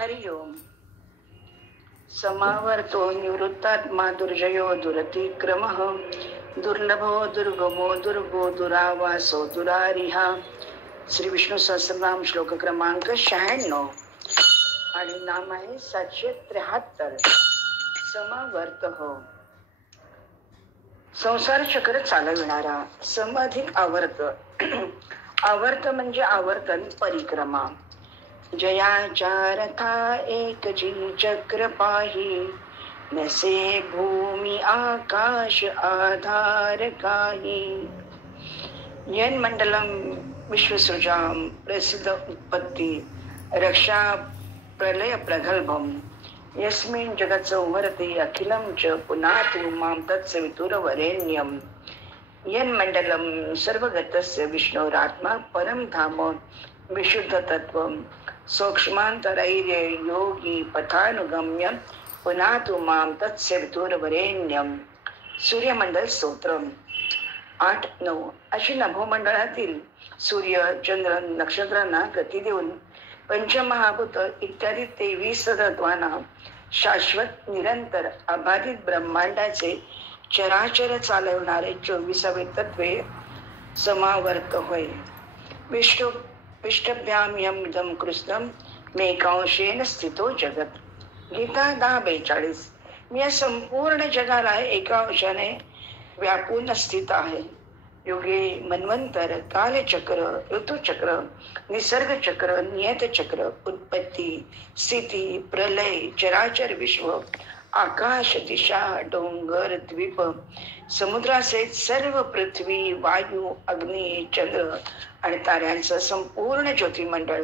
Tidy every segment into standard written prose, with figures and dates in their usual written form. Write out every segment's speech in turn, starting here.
हरि ओम. समावर्तो निवृत्तात्मा दुर्जयो दुरतिक्रमः दुर्लभो दुर्गमो दुर्गो दुरावासो दुरारिहा. श्री विष्णू सहस्रनाम श्लोक क्रमांक 96 आणि नाम आहे 773. समावर्त हो, संसार चक्र चालविणारा. सम अधिक आवर्त. आवर्त म्हणजे आवर्तन, परिक्रमा. जयाच्या रथा एक जी चक्र पाही, नसे भूमी आकाश आधार काही. यन मंडलम विश्वसृजाम प्रसिद्ध उत्पत्ती रक्षा प्रलय प्रगल्भम यस्मिन् जगत् संवर्ते अखिलं च पुनातु मां तत्सवितुर्वरेण्यम्. यन मंडलम सर्वगतस्य विष्णोरात्मा परम धाम विशुद्ध तत्वम सूक्ष्मांतरैर्य योगी पथानुगम्य पुनातु मां तत्सवितुर्वरेण्यम्. सूर्यमंडल स्तोत्रम 8-9. अशी नभोमंडळातील सूर्य, चंद्र, नक्षत्रांना गती देऊन पंचमहाभूत इत्यादी 23 तत्वांना शाश्वत निरंतर अबाधित ब्रह्मांडाचे चराचर चालवणारे 24 तत्वे समावर्त होय. विष्टभ्याम यम इदं कृष्णम मेकांशेन स्थितो जगत. गीता 10:42. मी या संपूर्ण जगाला एका अंशाने व्यापून स्थित आहे. युगे, मन्वंतर, कालचक्र, ऋतुचक्र, निसर्गचक्र, नियतचक्र, उत्पत्ती, स्थिती, प्रलय, चराचर विश्व, आकाश, दिशा, डोंगर, द्वीप, समुद्रासहित सर्व पृथ्वी, वायू, अग्नी, चंद्र आणि ताऱ्यांचं संपूर्ण ज्योतिमंडळ,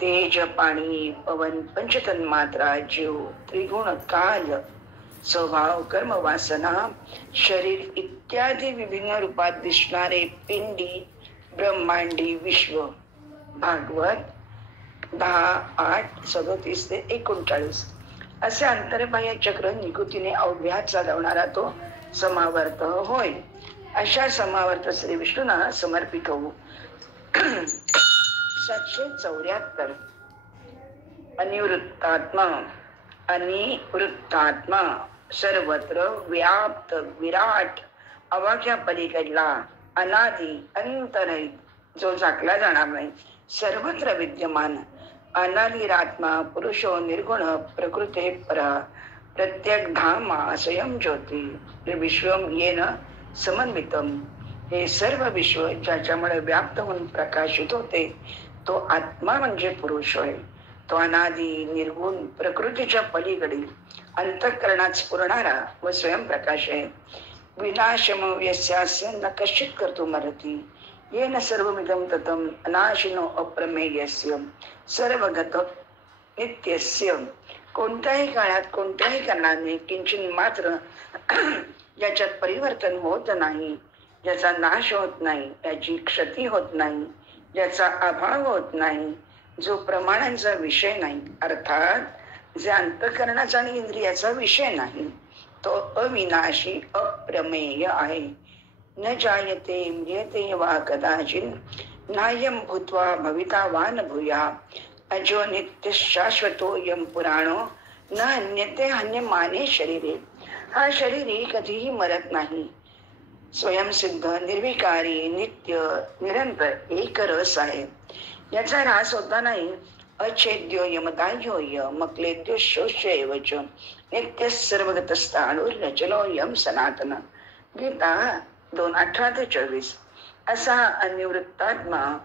तेज, पाणी, पवन, पंचतन्मात्रा, जीव, त्रिगुण, काल, स्वभाव, कर्म, वासना, शरीर इत्यादी विभिन्न रूपात दिसणारे पिंडी ब्रह्मांडी विश्व. भागवत 10:8-37-39. असे अंतर्बाह्य चक्र निकुतीने अवघ्यात चालवणारा तो समावर्त होय. अशा समावर्त श्री विष्णूंना समर्पित होऊ. 774. अनिवृत्तात्मा. अनिवृत्तात्मा सर्वत्र व्याप्त, विराट, अवाक्या पलीकडला, अनादि, अंतरहित, जो झाकला जाणार नाही, सर्वत्र विद्यमान, अनादिरात्मा, पुरुषो निर्गुण, प्रकृते परा, प्रत्येक धामा स्वयं ज्योती, विश्वम येन समन्वितम. हे सर्व विश्व ज्याच्यामुळे व्याप्त होऊन प्रकाशित होते तो आत्मा म्हणजे पुरुष होय. तो अनादि, निर्गुण, प्रकृतीच्या पलीकडील अंतःकरणात स्फुरणारा व स्वयंप्रकाश आहे. विनाशम यस्यास्य न कश्चित कर्तुमर्हति, येन सर्वमिदं ततं अनाशिनो अप्रमेयस्य सर्वगत नित्यस्य. कोणत्याही काळात कोणत्याही कारणाने किंचित मात्र ज्याच्यात परिवर्तन होत नाही, ज्याचा नाश होत नाही, ज्याची क्षती होत नाही, ज्याचा अभाव होत नाही, जो प्रमाणांचा विषय नाही, अर्थात जे अंतःकरणाचा आणि इंद्रियाचा विषय नाही, तो अविनाशी अप्रमेय आहे. न जायते म्रियते वा कदाचित् नायं भूत्वा भविता वा न भूया अजो नित्य शाश्वतो यम पुराणो न हन्यते हन्यमाने शरीरे. हा शरीर कधीही मरत नाही, स्वयंसिद्ध, निर्विकारी, नित्य, निरंतर एक रस आहे. याचा ऱ्हास होता नाही. अछेद्यो यमदाह्योय मक्लेद्यो शोष्य एवच नित्य सर्वगतस्थाणुर्नचलो यम सनातन. गीता 2:18-24. असा अनिवृत्तात्मा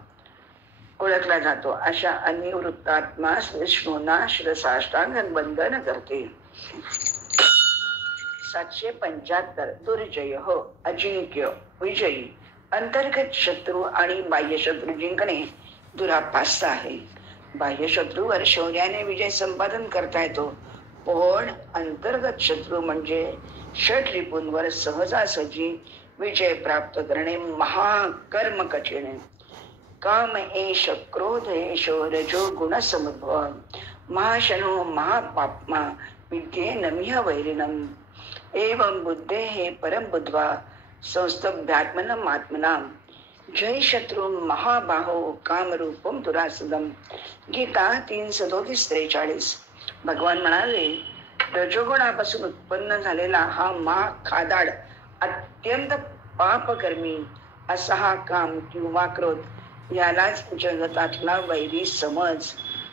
ओळखला जातो. अशा अनिवृत्तात्मास विष्णूंना शिरसाष्टांग वंदन करते. 775. दुर्जय हो, अजिंक्य, विजयी. अंतर्गत शत्रू आणि बाह्य शत्रू जिंकणे दुरापास्त आहे. बाह्य शत्रूवर शौर्याने विजय संपादन करता येतो, पण अंतर्गत शत्रू म्हणजे षट रिपूंवर सहजासहजी विजय प्राप्त करणे महाकर्म कठीण आहे. काम एष, क्रोध एष, रजो गुण समुद्भव, महाशनो महापाप्मा विद्ये नमिह वैरिणम. एवं बुद्धे हे परम बुद्ध्वा संस्तभ्यात्मनम आत्मनाम. जय शत्रू महाबाहो कामरूपम दुरासदम. गीता 3:37-43. भगवान म्हणाले, रजोगुणापासून उत्पन्न झालेला हा खादाड अत्यंत पापकर्मी असा हा काम किंवा क्रोध, यालाच जगतातला वैरी समज.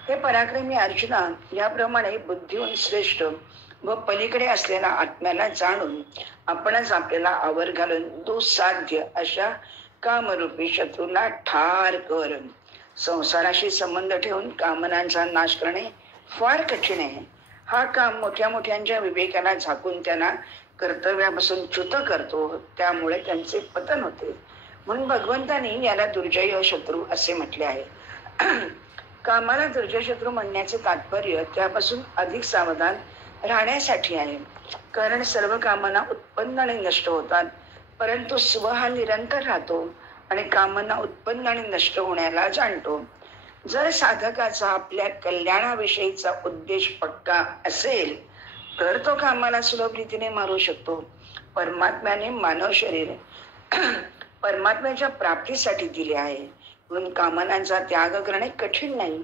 हे पराक्रमी अर्जुना, याप्रमाणे बुद्धीहून श्रेष्ठ व पलीकडे असलेला आत्म्याला जाणून आपणच आपल्याला आवर घालून दुःसाध्य अशा कामरूपी शत्रूला ठार कर. संसाराशी संबंध ठेवून कामनांचा नाश करणे फार कठीण आहे. हा काम मोठ्या मोठ्यांच्या विवेकाला झाकून त्यांना कर्तव्यापासून च्युत करतो, त्यामुळे त्यांचे पतन होते. म्हणून भगवंतांनी याला दुर्जय शत्रू असे म्हटले आहे. कामाला दुर्जय शत्रू म्हणण्याचे तात्पर्य त्यापासून अधिक सावधान राहण्यासाठी आहे. कारण सर्व कामना उत्पन्न आणि नष्ट होतात, परंतु स्व हा निरंतर राहतो आणि कामना उत्पन्न आणि नष्ट होण्याला जाणतो. जर साधकाचा आपल्या कल्याणाविषयीचा उद्देश पक्का असेल तर तो कामाला सुलभ रीतीने मारू शकतो. परमात्म्याने मानव शरीर परमात्म्याच्या प्राप्तीसाठी दिले आहे, म्हणून कामनांचा त्याग करणे कठीण नाही.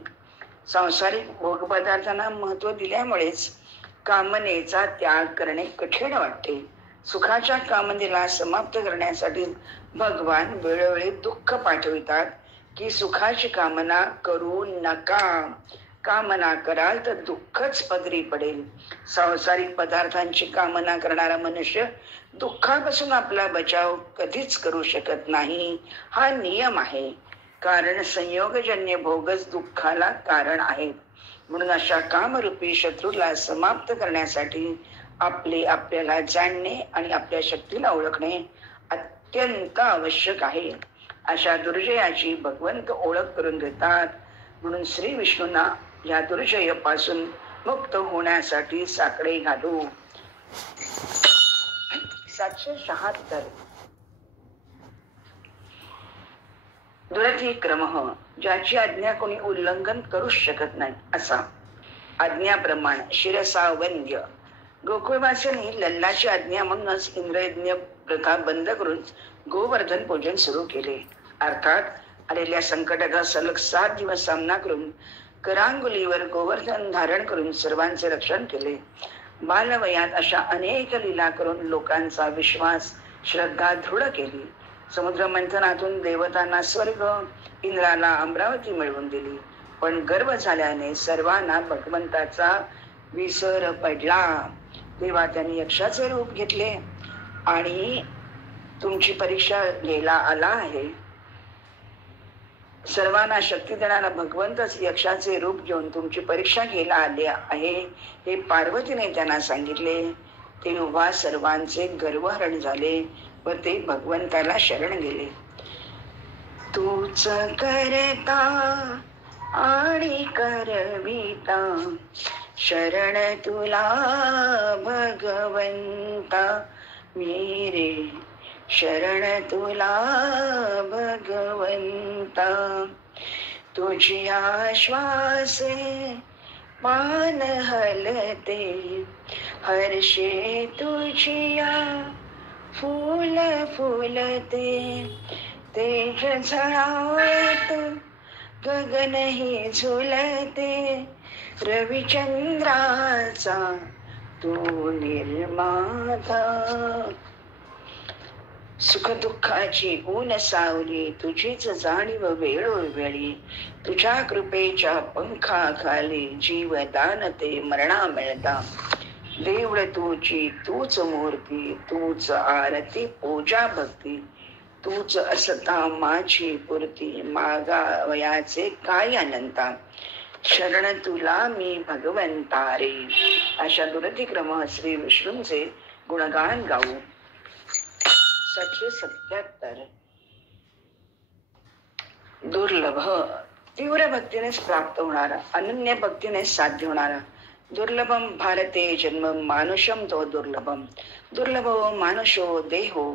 सांसारिक भोग पदार्थांना महत्व दिल्यामुळेच कामनेचा त्याग करणे कठीण वाटते. सुखाच्या कामनेला समाप्त करण्यासाठी भगवान वेळोवेळी दुःख पाठवितात की सुखाची कामना करू नका. कामना कराल तर दुःखच पदरी पडेल. सांसारिक पदार्थांची कामना करणारा मनुष्य दुःखापासून आपला बचाव कधीच करू शकत नाही. हा नियम आहे. कारण संयोगजन्य भोगच दुःखाला कारण आहेत. म्हणून अशा कामरूपी शत्रूला समाप्त करण्यासाठी आपल्याला जाणणे आणि आपल्या शक्तीला ओळखणे अत्यंत आवश्यक आहे. अशा दुर्जयाची भगवंत ओळख करून देतात. म्हणून श्री विष्णूंना या दुर्जयापासून मुक्त होण्यासाठी साकडे घालू. 776. दुरतिक्रम, ज्याची आज्ञा कोणी उल्लंघन करू शकत नाही असा. आज्ञाप्रमाण शिरसा वंद्य. गोकुळवासियांनी लल्लाची आज्ञा म्हणूनच इंद्रयज्ञ प्रथा बंद करून गोवर्धन पूजन सुरू केले. अर्थात आलेल्या संकटाचा सलग 7 दिवस सामना करून करांगुलीवर गोवर्धन धारण करून सर्वांचे रक्षण केले. बालवयात अशा अनेक लीला करून लोकांचा विश्वास श्रद्धा दृढ केली. समुद्र मंथनातून देवतांना स्वर्ग, इंद्राला अमरावती मिळवून दिली. पण गर्व झाल्याने सर्वांना भगवंताचा विसर पडला. तेव्हा त्यांनी यक्षाचे रूप घेतले आणि तुमची परीक्षा घ्यायला आला आहे. सर्वांना शक्ती देणारा भगवंतच यक्षाचे रूप घेऊन तुमची परीक्षा घ्यायला आले आहे हे पार्वतीने त्यांना सांगितले. तेव्हा सर्वांचे गर्वहरण झाले व ते भगवंताला शरण गेले. तूच करता आणि करविता, शरण तुला भगवंता मेरे, शरण तुला भगवंता. तुझी आश्वासे मान हलते, हर्षे तुझिया फूल फुलते. तेज झळावत गगनही झुलते, रविचंद्राचा तू निर्माता. सुख दुःखाची ऊन सावली तुझीच जाणीव वेळोवेळी, तुझ्या कृपेच्या पंखाखाली जीवदान ते मरणा मिळता. देवळ तुझी तूच मूर्ती, तूच आरती पूजा भक्ती, तूच असता माझी पूर्ती, मागावयाचे काय अनंता. शरण तुला मी भगवंता रे. अशा दुरतिक्रम श्री विष्णूंचे गुणगान गाऊ. 777. दुर्लभ, तीव्र भक्तीनेच प्राप्त होणारा, अनन्य भक्तीने साध्य होणारा. दुर्लभम भारते जन्म मानुषम तो दुर्लभम. दुर्लभो मानुषो देहो,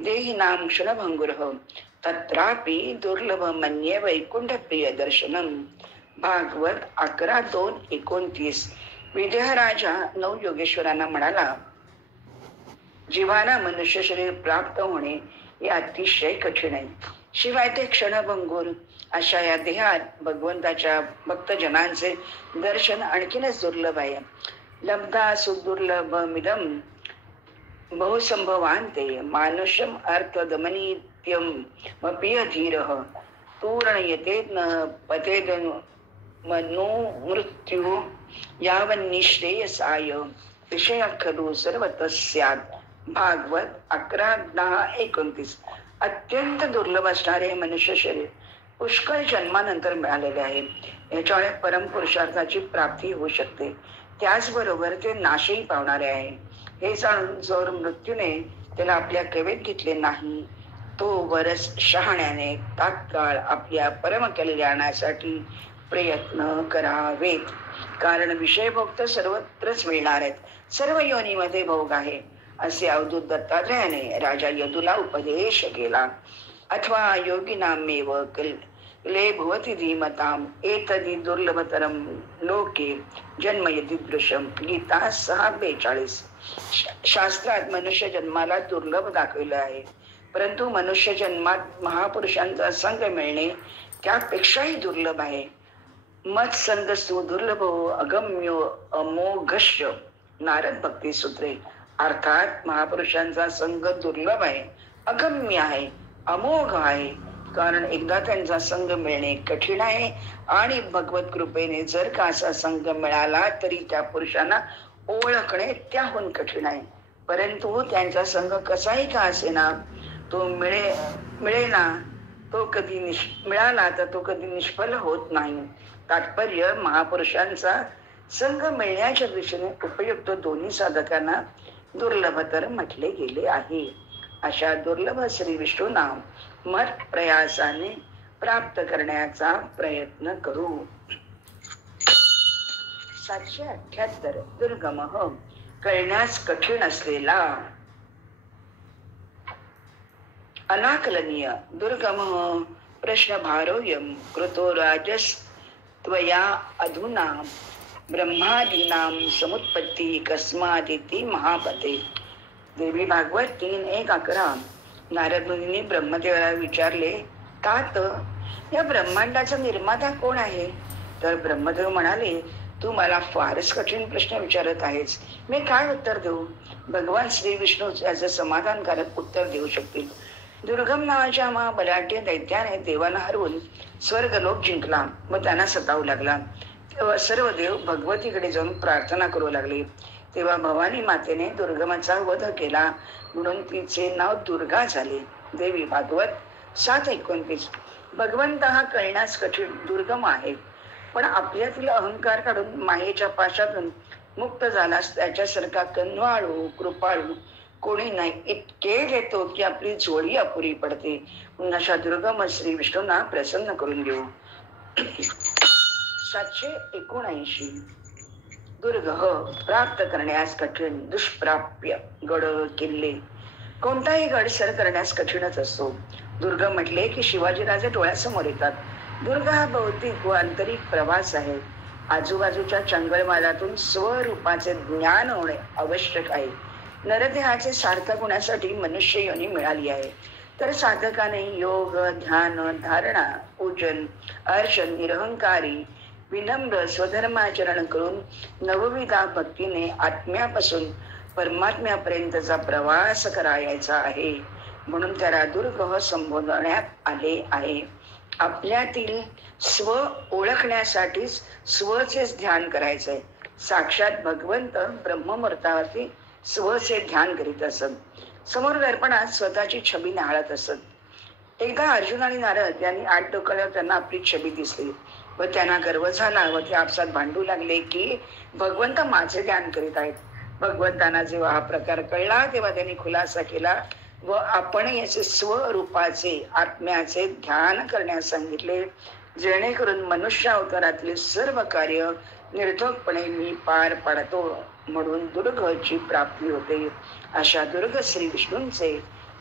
देहि नाम क्षणभंगुरः, तत्रापि दुर्लभ मन्ये वैकुंठ प्रिय दर्शनम. भागवत 11:2-29. विदेहराजा 9 योगेश्वरांना म्हणाला, जीवाला मनुष्य शरीर प्राप्त होणे हे अतिशय कठीण आहे. शिवाय ते क्षणभंगूर अशा या देहात भगवंताच्या भक्तजनांचे दर्शन आणखीनच दुर्लभ आहे. लब्धा सुदुर्लभमिदं बहुसंभवान्ते मानुषम अर्थदमनित्यम मपीय धीरः पूर्णयते न पतेद मनो मृत्यू यावन्निश्रेयसाय विषय खलु सर्वतस्यात्. भागवत 11:10-29. अत्यंत दुर्लभ असणारे मनुष्य शरीर पुष्कळ जन्मानंतर मिळालेले आहे. याच्यामुळे परमपुरुषार्थाची प्राप्ती होऊ शकते. त्याचबरोबर ते नाशही पावणारे आहे. हे जाणून जर मृत्यूने त्याला आपल्या कवेत घेतले नाही, तो वरस शहाण्याने तात्काळ आपल्या परमकल्याणासाठी प्रयत्न करावेत. कारण विषयभोग तर सर्वत्रच मिळणार आहेत. सर्व योनीमध्ये भोग आहे असे अवधूत दत्तात्रयाने राजा यदूला उपदेश केला. अथवा योगिनामेव ले भवति धीमताम एतदि दुर्लभतरम लोके जन्म यदीदृशम. गीता 6:42. शास्त्रात मनुष्य जन्माला दुर्लभ दाखविलं आहे, परंतु मनुष्य जन्मात महापुरुषांचा संग मिळणे त्यापेक्षाही दुर्लभ आहे. मत संगस्तु दुर्लभो अगम्यो अमोघश्च. नारद भक्ती सूत्रे. अर्थात महापुरुषांचा संग दुर्लभ आहे, अगम्य आहे, अमोघ आहे. कारण एकदा त्यांचा संग मिळणे कठीण आहे आणि भगवत कृपेने जर का असा संग मिळाला तरी त्या पुरुषांना ओळखणे त्याहून कठीण आहे. परंतु त्यांचा संग कसाही का असेना तो मिळेना तो कधी मिळाला तर तो कधी निष्फल होत नाही. तात्पर्य महापुरुषांचा संग मिळण्याच्या दृष्टीने उपयुक्त दोन्ही साधकांना दुर्लभतर म्हटले गेले आहे. अशा दुर्लभ श्री विष्णू नाम मत प्रयासाने प्राप्त करण्याचा प्रयत्न करू. 778. दुर्गम कळण्यास कठीण असलेला. अनाकलनीय. दुर्गम प्रश्न भारोयम कृतो राजस त्वया अधुना ब्रह्मादीनां समुत्पत्ती कस्मादिति महापते. देवी भागवत 3:1-11. नारद मुनींनी ब्रह्मदेवाला विचारले, तात या ब्रह्मांडाचा निर्माता कोण आहे? तर ब्रह्मदेव म्हणाले, तू मला फारच कठीण प्रश्न विचारत आहेस. मी काय उत्तर देऊ? भगवान श्री विष्णू याचं समाधानकारक उत्तर देऊ शकतील. दुर्गम नावाच्या महाबलाढ्य दैत्याने देवाला हरवून स्वर्गलोक जिंकला व त्यांना सतावू लागला. तेव्हा सर्व देव भगवतीकडे जाऊन प्रार्थना करू लागले. तेव्हा भवानी मातेने दुर्गमाचा वध केला म्हणून तिचे नाव दुर्गा झाले. देवी भागवत 7:29. भगवंत हा कळण्यास कठीण दुर्गम आहे, पण आपल्यातील अहंकार काढून मायेच्या पाशातून मुक्त झालास त्याच्यासारखा कन्वाळू कृपाळू कोणी नाही. इतके देतो की आपली जोडी अपुरी पडते. अशा दुर्गम श्री विष्णूंना प्रसन्न करून घेऊ. 779. दुर्गह प्राप्त करण्यास कठीण. दुष्प्राप्य. गड किल्ले. कोणताही गड सर करण्यास कठीणच असतो. दुर्ग म्हटले की शिवाजीराजे डोळ्यासमोर येतात. दुर्ग हा भौतिक व आंतरिक प्रवास आहे. आजूबाजूच्या चंगळमालातून स्वरूपाचे ज्ञान होणे आवश्यक आहे. नरदेहाचे सार्थक होण्यासाठी मनुष्य योनी मिळाली आहे. तर साधकाने योग ध्यान धारणा पूजन अर्चन निरहंकारी विनम्र स्वधर्माचरण करून नवविधा भक्तीने आत्म्यापासून परमात्म्यापर्यंतचा प्रवास करायचा आहे. म्हणून त्याला दुर्गह संबोधण्यात आले आहे. आपल्यातील स्व ओळखण्यासाठीच स्वचेच ध्यान करायचंय. साक्षात भगवंत ब्रह्ममुहूर्तावरती स्वचे ध्यान करीत असत. समोर दर्पणात स्वतःची छबी न्याहाळत असत. एकदा अर्जुन आणि नारद यांनी आठ डोक्यावर त्यांना आपली छबी दिसली व त्यांना गर्व झाला व ते आपसात भांडू लागले की भगवंत माझे ध्यान करीत आहेत. भगवंतांना जेव्हा हा प्रकार कळला तेव्हा त्यांनी खुलासा केला व आपण याचे स्वरूपाचे आत्म्याचे ध्यान करण्यास सांगितले, जेणेकरून मनुष्य अवतारातले सर्व कार्य निर्धोकपणे मी पार पाडतो म्हणून दुर्गची प्राप्ती होते. अशा दुर्ग श्री विष्णूंचे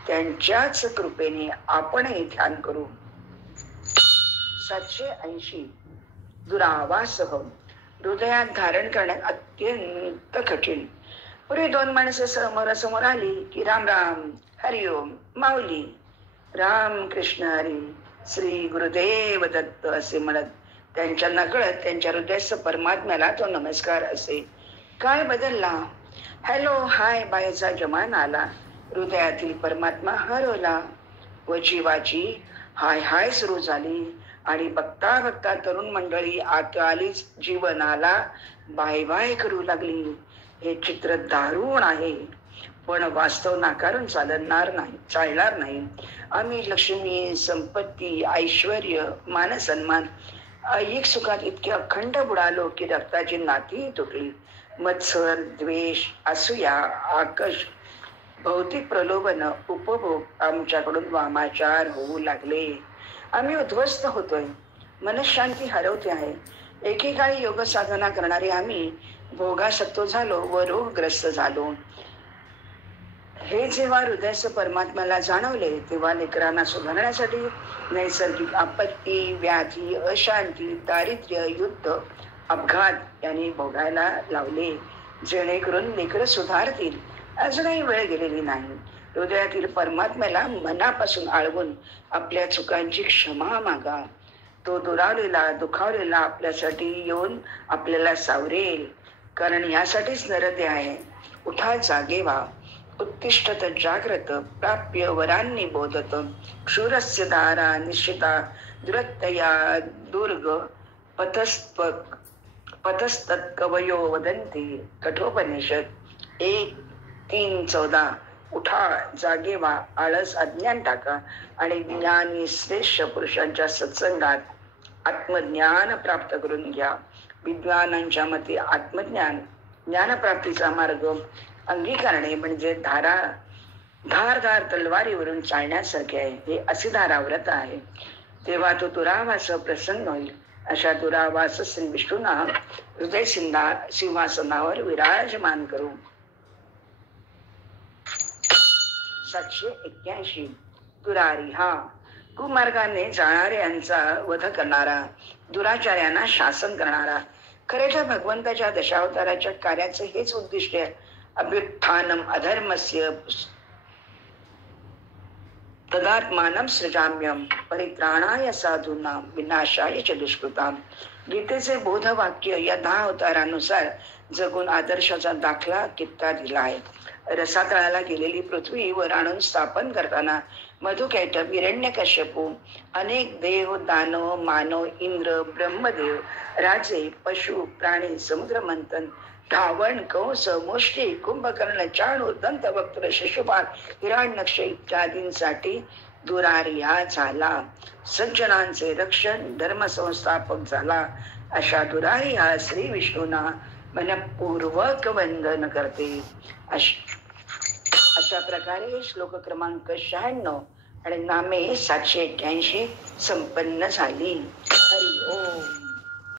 त्यांच्याच कृपेने आपणही ध्यान करू. 780. दुरावासह. हृदयात धारण करण्यात अत्यंत कठीण. पूर्वी दोन माणसं समोरासमोर आली की राम राम हरिओम माऊली राम कृष्ण हरी, श्री गुरुदेव दत्त असे म्हणत त्यांच्या नकळत त्यांच्या हृदयस्थ परमात्म्याला तो नमस्कार असे. काय बदलला? हॅलो हाय बायचा जमाना आला. हृदयातील परमात्मा हरवला व जीवाची हाय हाय सुरू झाली. आणि बघता बघता तरुण मंडळी आत आलीच जीवनाला बाय बाय करू लागली. हे चित्र दारुण आहे, पण वास्तव नाकारून चालणार नाही. आम्ही लक्ष्मी, संपत्ती, ऐश्वर, मान सन्मान, ऐहिक सुखात इतके अखंड बुडालो की रक्ताची नाती तुटली. मत्सर, द्वेष, असूया, आकर्ष, भौतिक प्रलोभन, उपभोग आमच्याकडून वामाचार होऊ लागले. आम्ही उद्ध्वस्त होतोय, मनशांती हरवते आहे. एकेकाळी योग साधना करणारे आम्ही भोगासक्तो झालो व रोगग्रस्त झालो. हे जेव्हा हृदयस्थ परमात्म्याला जाणवले तेव्हा लेकरांना सुधारण्यासाठी नैसर्गिक आपत्ती, व्याधी, अशांती, दारिद्र्य, युद्ध, अपघात यांनी भोगायला लावले, जेणेकरून लेकरं सुधारतील. अजूनही वेळ गेलेली नाही. हृदयातील परमात्म्याला मनापासून आळवून आपल्या चुकांची क्षमा मागा. तो दुखावलेला आपल्यासाठी येऊन आपल्याला सावरेल. कारण यासाठीच नरते आहे. उठा, जागे व्हा. उत्तिष्ठत जाग्रत, प्राप्य वरांनी बोधत. क्षुरस्य धारा निश्चिता, दुरत्तया दुर्ग पथस्तत् कवयो वदन्ति. कठोपनिषद 1:3-14. उठा, जागे व्हा, आळस अज्ञान टाका आणि ज्ञानी श्रेष्ठ पुरुषांच्या सत्संगात आत्मज्ञान प्राप्त करून घ्या. विद्वानांच्या मते आत्मज्ञान ज्ञानप्राप्तीचा मार्ग अंगीकारणे म्हणजे धारदार तलवारीवरून चालण्यासारखे आहे. हे असे धाराव्रत आहे. तेव्हा तो दुरावास प्रसन्न होईल. अशा दुरावास श्री विष्णूंना हृदय सिंहासनावर विराजमान करू. 781. दुरारी हा कुमार्गाने जाणाऱ्यांचा वध करणारा, दुराचार्यांना शासन करणारा. खरे तर भगवंताच्या दशावताराच्या कार्याचे हेच उद्दिष्ट आहे. अभ्युत्थानम अधर्मस्य तदात्मानं सृजाम्यं परित्राणाय साधूनां विनाशाय च दुष्कृतां. गीतेचे बोधवाक्य या 10 अवतारानुसार जगून आदर्शाचा दाखला कित्ता दिला आहे. रसातळाला गेलेली पृथ्वी वर आणून स्थापन करताना मधुकैटभ, हिरण्यकश्यपू, अनेक देव, दानव, मानव, इंद्र, ब्रह्मदेव, राजे, पशु, प्राणी, समुद्रमंथन, धावण, कंस, मुष्टी, कुंभकर्ण, चाणूर, दंतवक्त्र, शिशुपाल, हिरण्यक्ष इत्यादींसाठी दुरारिया झाला. सज्जनांचे रक्षण, धर्मसंस्थापक झाला. अशा दुरारिया श्री विष्णूंना मनपूर्वक वंदन करते. अशा प्रकारे श्लोक क्रमांक 96 आणि नामे 781 संपन्न झाली. हरि ओम.